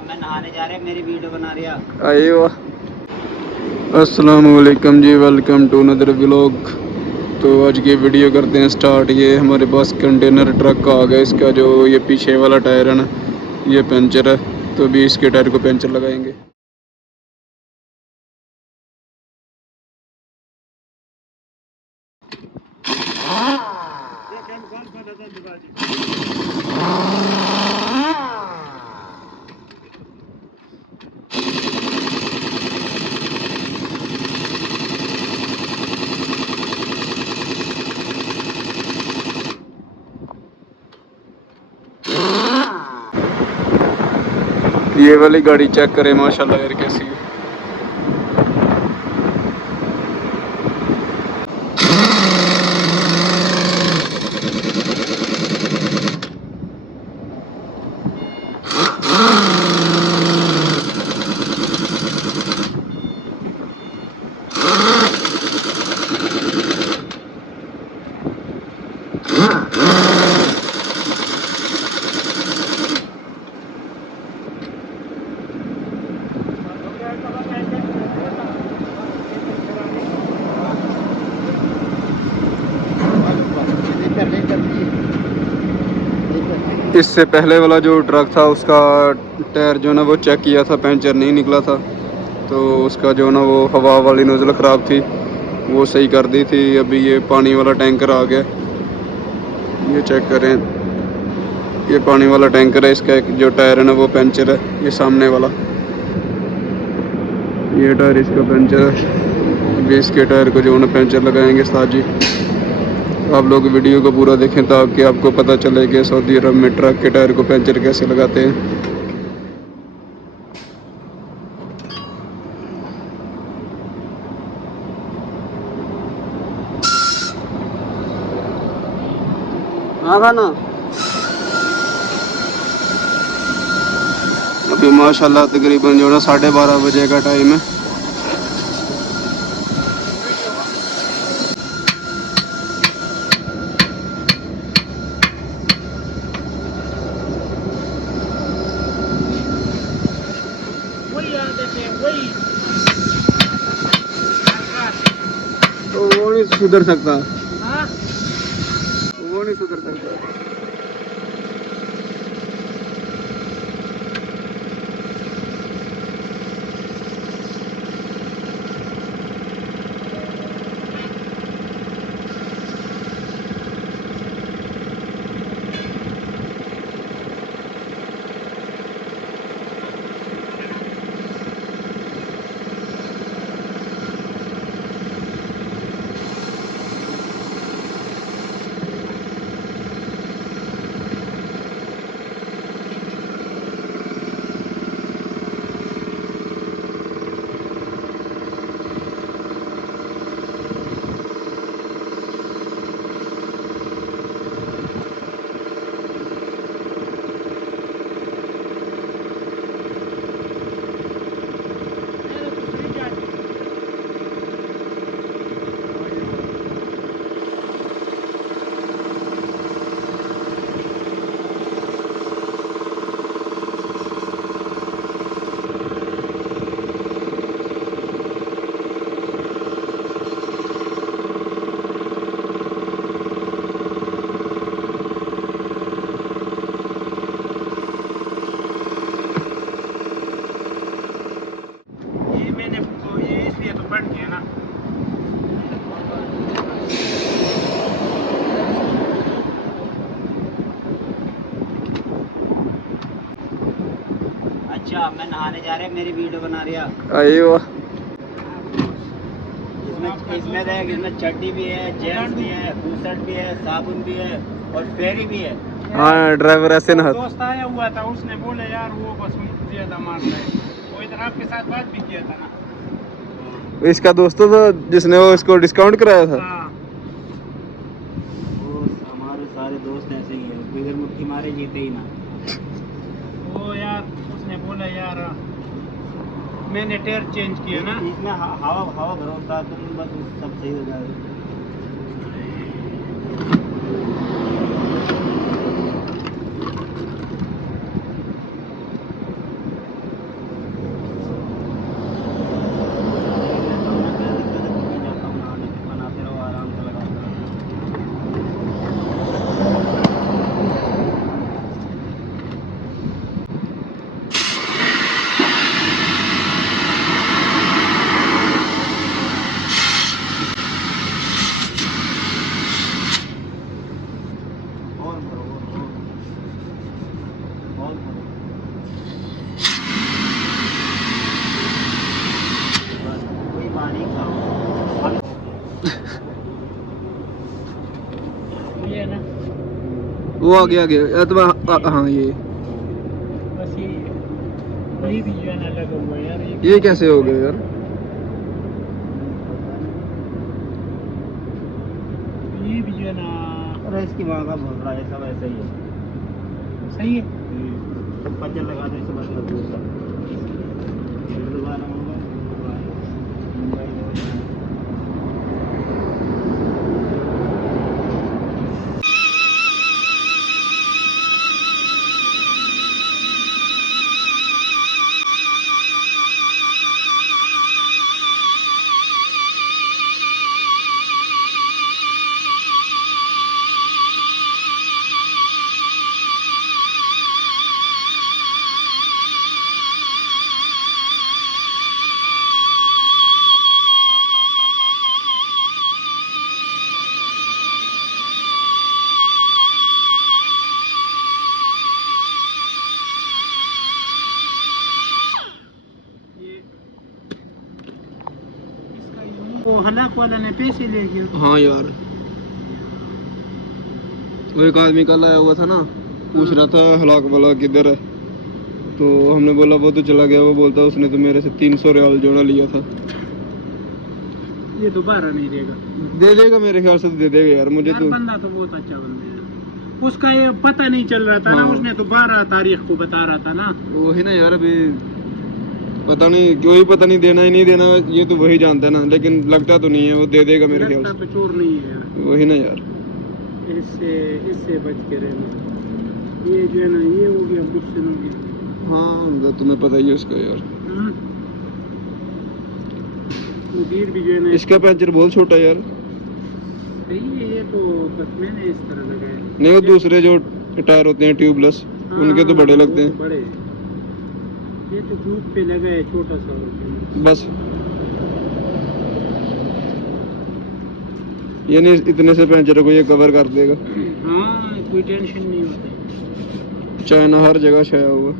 मैं नहाने जा रहा है, मेरी वीडियो बना रही है। आइयो अस्सलाम वालेकुम जी, वेलकम टू अनदर व्लॉग। तो आज की वीडियो करते हैं स्टार्ट। ये हमारे पास कंटेनर ट्रक आ गया, इसका जो ये पीछे वाला टायर है ना, ये पंचर है, तो अभी इसके टायर को पंचर लगाएंगे। ये वाली गाड़ी चेक करें माशाल्लाह यार कैसी है। इससे पहले वाला जो ट्रक था उसका टायर जो ना वो चेक किया था, पंचर नहीं निकला था, तो उसका जो ना वो हवा वाली नोजल ख़राब थी, वो सही कर दी थी। अभी ये पानी वाला टैंकर आ गया, ये चेक करें, ये पानी वाला टैंकर है, इसका एक जो टायर है ना वो पंचर है, ये सामने वाला, ये टायर इसका पंचर है। अभी इसके टायर को जो ना पंचर लगाएंगे साथ जी। आप लोग वीडियो को पूरा देखें ताकि आपको पता चले कि सऊदी अरब में ट्रक के टायर को पंचर कैसे लगाते हैं। हाँ खाना अभी माशाल्लाह तकरीबन जो ना 12:30 बजे का टाइम है। तो वो नहीं सुधर सकता, वो नहीं सुधर सकता। अच्छा, मैं नहाने जा रहा है, मेरी वीडियो बना रही है। आइयो इसमें देख, इसमें चड्डी भी है, जेंट्स भी है, टी-शर्ट भी है, साबुन भी है और फेरी भी है। हाँ ड्राइवर ऐसे ना। दोस्त आया हुआ था, उसने बोला यार वो बस ज्यादा मार रहा है, वो इधर आपके साथ बात भी किया था ना। इसका दोस्त था जिसने वो इसको डिस्काउंट कराया था। हाँ वो हमारे सारे दोस्त ऐसे ही है, बिगर मुट्ठी मारे जीते ही ना। वो यार उसने बोला यार मैंने टायर चेंज किया ना। इसमें हवा हवा भरोसा, तुम बस सब सही हो जाएगा। वो आगे आगे अथवा हाँ ये बस यही है। वही भी जो है ना लगा हुआ है यार ये कैसे हो गया यार? ये भी जो है ना अरे इसकी माँ का भोसड़ा है सब ऐसा ही है। सही है। पंचर लगा दो इसे बस दूसरा दोबारा होगा। वो हलाक वाला ने पैसे ले गया। हाँ यार वो एक आदमी कल आया हुआ था ना, पूछ रहा था हलाक वाला किधर है, तो हमने बोला वो तो चला गया। वो बोलता उसने तो मेरे से 300 रियाल जोड़ा लिया था। ये दोबारा नहीं देगा। दे देगा मेरे ख्याल से, तो दे देगा यार मुझे यार तो। बंदा तो बहुत अच्छा बंदा है। उसका ये पता नहीं चल रहा था ना, हाँ। उसने तो 12 तारीख को बता रहा था ना। वही ना यार, अभी पता नहीं कोई पता नहीं देना ही नहीं देना, ये तो वही जानता है ना, लेकिन लगता तो नहीं है वो दे देगा मेरे ख्याल लगता से। तो चोर नहीं है यार। वही ना यार। इससे बच के रहना। ये जो है ना ये हो गया गुस्से हो गया। हाँ तुम्हें पता ही है उसका यार। मुदीर भी जो है ना इसका पंचर बहुत छोटा यार। सही है। ये तो बस मैंने इस तरह लगाया। नहीं वो दूसरे जो टायर होते हैं ट्यूबलेस, उनके तो बड़े लगते वो हैं। तो बड़े। ये तो ट्यूब पे लगा है छोटा सा। बस ये नहीं इतने से पंचर को ये कवर कर देगा। हाँ कोई टेंशन नहीं होता। चाइना हर जगह छाया हुआ।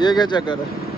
ये क्या चक्कर है?